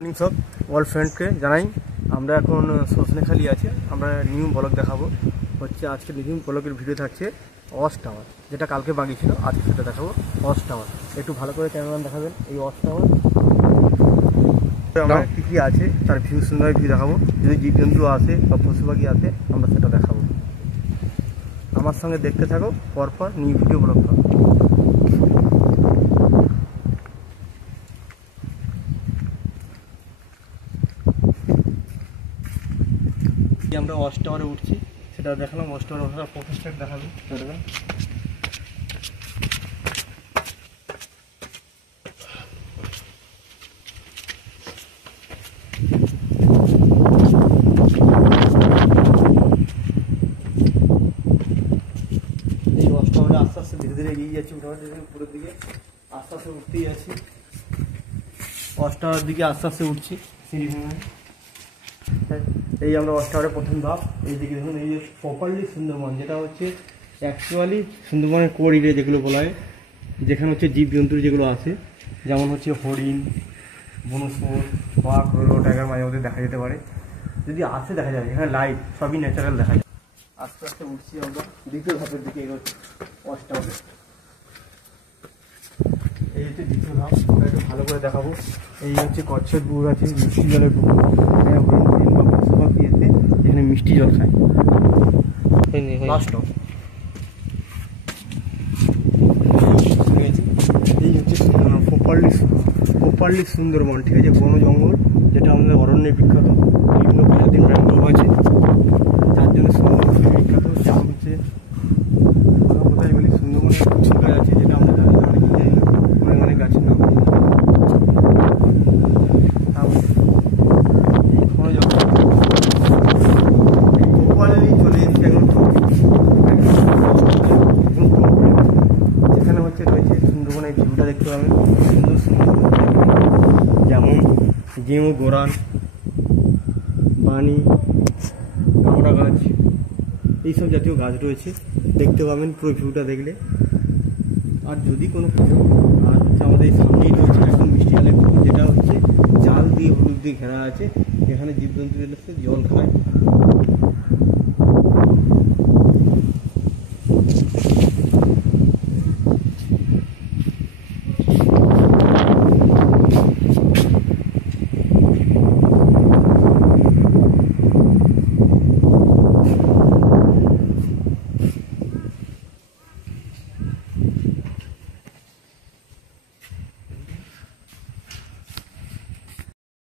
মর্নিং সব অল ফ্রেন্ডকে জানাই আমরা এখন সজনেখালি আছি। আমরা নিউ ব্লগ দেখাবো হচ্ছে আজকে নিউ ব্লগের ভিডিও থাকছে ওয়াচ টাওয়ার, যেটা কালকে বাকি ছিল, আজকে সেটা দেখাবো ওয়াচ টাওয়ার। একটু ভালো করে ক্যামেরাম্যান দেখাবেন এই ওয়াচ টাওয়ার আমরা কী কী আছে তার ভিউ, সুন্দর ভিউ দেখাবো। যদি জীবজন্তু আসে বা পশু পাখি আসে আমরা সেটা দেখাবো। আমার সঙ্গে দেখতে থাকো পরপর নিউ ভিডিও ব্লগটা। আমরা ওয়াচ টাওয়ারে উঠছি, সেটা দেখালাম। ওয়াচ টাওয়ারে ওঠার প্রসেসটা দেখাবো। এই ওয়াচ টাওয়ারে আস্তে আস্তে ধীরে ধীরে এগিয়ে যাচ্ছি, উপরের দিকে আস্তে আস্তে উঠতেই আছি। ওয়াচ টাওয়ারের দিকে আস্তে আস্তে উঠছি সিঁড়ি ভেঙে। এই আমরা ওয়াচ টাওয়ারের প্রথম ধাপ। এই দিকে দেখুন, এই যে প্রপারলি সুন্দরবন, যেটা হচ্ছে অ্যাকচুয়ালি সুন্দরবনের কোর এরিয়া যেগুলো বলা হয়, যেখানে হচ্ছে জীবজন্তু যেগুলো আছে, যেমন হচ্ছে হরিণ, বনু শুয়োর, বাঘ, টাইগার মাঝে মধ্যে দেখা যেতে পারে। যদি আসে দেখা যায়, এখানে লাইট সবই ন্যাচারাল দেখা যায়। আস্তে আস্তে উঠছি আমরা দ্বিতীয় ধাপের দিকে এগোচ্ছি ওয়াচ টাওয়ারে। এই হচ্ছে দ্বিতীয় ধাপ, আমরা একটু ভালো করে দেখাবো। এই হচ্ছে কচ্ছের পুকুর আছে, মিষ্টি জলের পুকুর। এখানে মিষ্টি জল খায়। এই হচ্ছে প্রপারলি সুন্দরবন, ঠিক আছে। বন জঙ্গল, যেটা আমাদের অরণ্যে বিখ্যাত, বিভিন্ন প্রজাতির ম্যানগ্রোভ আছে, যার জন্য সুন্দরবন বিখ্যাত। যা হচ্ছে কোথায় বলি, সুন্দরবনে কিছু গাছ আছে যেটা আমরা জানি না, অনেক অনেক গাছের নাম। এখানে হচ্ছে রয়েছে সুন্দরবনের ভিউটা দেখতে পাবেন, সুন্দর সুন্দর, যেমন গেঁয়ো, গোরান, বানি, কামড়া গাছ, এইসব জাতীয় গাছ রয়েছে, দেখতে পাবেন পুরো ভিউটা দেখলে। আর যদি কোনো আর হচ্ছে আমাদের সামনেই রয়েছে একদম মিষ্টি জলের পুকুর, যেটা হচ্ছে জাল দিয়ে হলুদ দিয়ে ঘেরা আছে। এখানে জীবজন্তু এসে জল খায়।